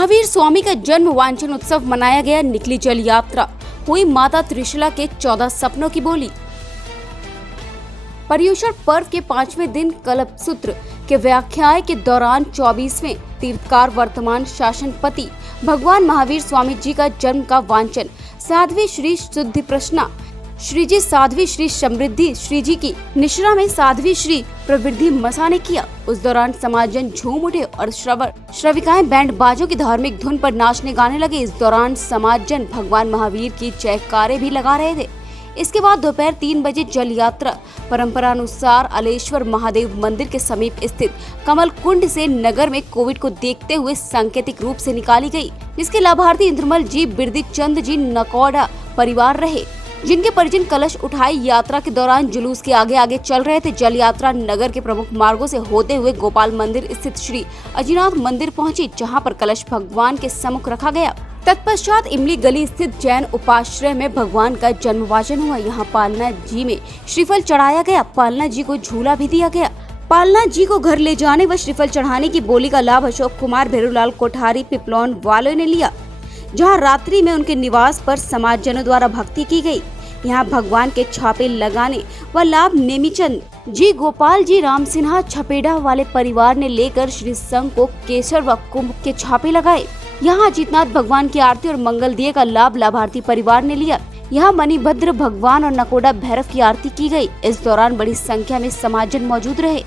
महावीर स्वामी का जन्म वांछन उत्सव मनाया गया। निकली जल यात्रा, हुई माता त्रिशूला के 14 सपनों की बोली। पर्युषण पर्व के 5वें दिन कल्पसूत्र के व्याख्यान के दौरान 24वें तीर्थकार वर्तमान शासनपति भगवान महावीर स्वामी जी का जन्म का वांचन साध्वी श्री शुद्धि प्रश्ना श्री जी साध्वी श्री समृद्धि श्री जी की निश्रा में साध्वी श्री प्रवृद्धि मसा ने किया। उस दौरान समाजजन झूम उठे और श्रविकाएं बैंड बाजों की धार्मिक धुन पर नाचने गाने लगे। इस दौरान समाजजन भगवान महावीर की जयकारे भी लगा रहे थे। इसके बाद दोपहर 3 बजे जल यात्रा परंपरानुसार अलेश्वर महादेव मंदिर के समीप स्थित कमल कुंड से नगर में कोविड को देखते हुए सांकेतिक रूप से निकाली गई, जिसके लाभार्थी इंद्रमल जी बिरदी चंद जी नकौड़ा परिवार रहे, जिनके परिजन कलश उठाई यात्रा के दौरान जुलूस के आगे आगे चल रहे थे। जल यात्रा नगर के प्रमुख मार्गों से होते हुए गोपाल मंदिर स्थित श्री अजिनाथ मंदिर पहुंची, जहां पर कलश भगवान के सम्मुख रखा गया। तत्पश्चात इमली गली स्थित जैन उपाश्रय में भगवान का जन्म वाचन हुआ। यहाँ पालना जी में श्रीफल चढ़ाया गया। पालना जी को झूला भी दिया गया। पालना जी को घर ले जाने व श्रीफल चढ़ाने की बोली का लाभ अशोक कुमार भैरूलाल कोठारी पिपलौन वालों ने लिया, जहां रात्रि में उनके निवास पर समाजजनों द्वारा भक्ति की गई। यहाँ भगवान के छापे लगाने व लाभ नेमीचंद जी, गोपाल जी, राम सिन्हा छपेड़ा वाले परिवार ने लेकर श्री संघ को केसर व कुंभ के छापे लगाए। यहाँ अजितनाथ भगवान की आरती और मंगल दिए का लाभ लाभार्थी परिवार ने लिया। यहाँ मणिभद्र भगवान और नकोड़ा भैरव की आरती की गई। इस दौरान बड़ी संख्या में समाजजन मौजूद रहे।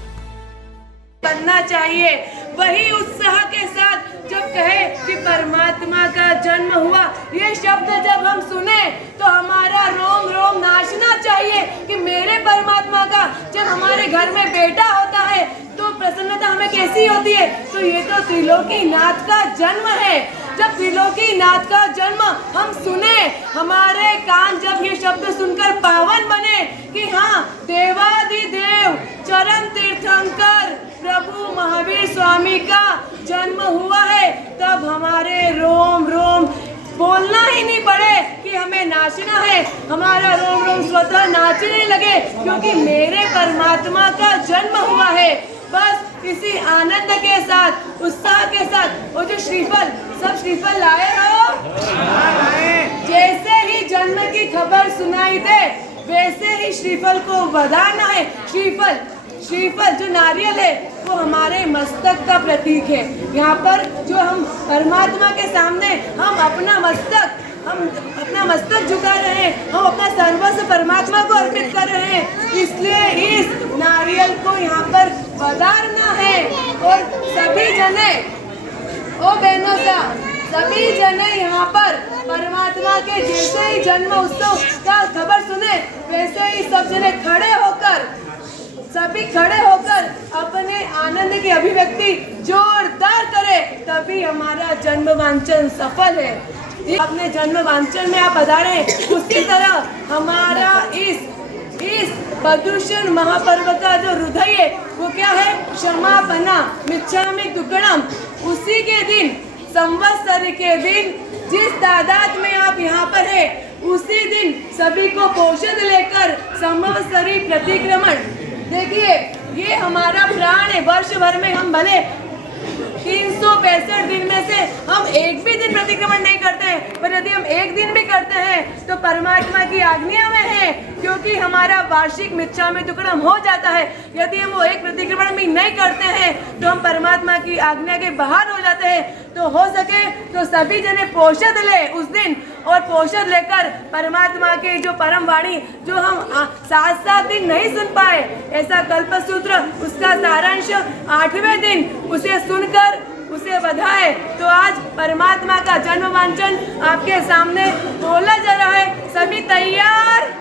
बनना चाहिए वही उत्साह के साथ जब कहे कि परमात्मा का जन्म हुआ, ये शब्द जब हम सुने तो हमारा रोम रोम नाचना चाहिए कि मेरे परमात्मा का जब हमारे घर में बेटा होता है तो प्रसन्नता हमें कैसी होती है। तो ये तो त्रिलोकी नाथ का जन्म है। जब त्रिलोकी नाथ का जन्म हम सुने, हमारे कान जब ये शब्द सुनकर पावन बने कि हाँ, देवादिदेव चरण तीर्थंकर प्रभु महावीर स्वामी का जन्म हुआ है, तब हमारे रोम रोम बोलना ही नहीं पड़े कि हमें नाचना है। हमारा रोम रोम स्वतः नाचने लगे क्योंकि मेरे परमात्मा का जन्म हुआ है। बस इसी आनंद के साथ, उत्साह के साथ वो जो श्रीफल, सब श्रीफल लाए हो। जैसे ही जन्म की खबर सुनाई दे वैसे ही श्रीफल को बधाना है। श्रीफल जो नारियल है वो हमारे मस्तक का प्रतीक है। यहाँ पर जो हम परमात्मा के सामने हम अपना मस्तक झुका रहे हैं, हम अपना सर्वस्व परमात्मा को अर्पित कर रहे हैं। इसलिए इस नारियल को यहाँ पर बधाना है और सभी जने, ओ बहनों सा, सभी जने यहाँ पर परमात्मा के जैसे ही जन्म उत्सव का खबर सुने वैसे ही सब जने सभी खड़े होकर अपने आनंद की अभिव्यक्ति जोरदार करे, तभी हमारा जन्म वांछन सफल है। अपने जन्म वांछन में आप बता रहे हैं, उसी तरह हमारा इस प्रदूषण महापर्व का जो हृदय है वो क्या है? क्षमापना मिच्छामि दुक्कडम। उसी के दिन, संवत्सरी के दिन, जिस तादाद में आप यहाँ पर है, उसी दिन सभी को पोषण लेकर संवत्सरी प्रतिक्रमण, देखिए ये हमारा प्राण है। वर्ष भर में हम भले 365 दिन में से हम एक भी दिन प्रतिक्रमण नहीं करते हैं, पर यदि हम एक दिन भी करते हैं तो परमात्मा की आज्ञा में है, क्योंकि हमारा वार्षिक मिच्छामि दुक्कडम हो जाता है। यदि हम वो एक प्रतिक्रमण भी नहीं करते हैं तो हम परमात्मा की आज्ञा के बाहर हो जाते हैं। तो हो सके तो सभी जने पोषद ले उस दिन, और पोषद लेकर परमात्मा के जो परम वाणी जो हम 7 दिन नहीं सुन पाए, ऐसा कल्पसूत्र उसका सारांश 8वें दिन उसे सुनकर उसे बधाए। तो आज परमात्मा का जन्म वांछन आपके सामने बोला जा रहा है। सभी तैयार?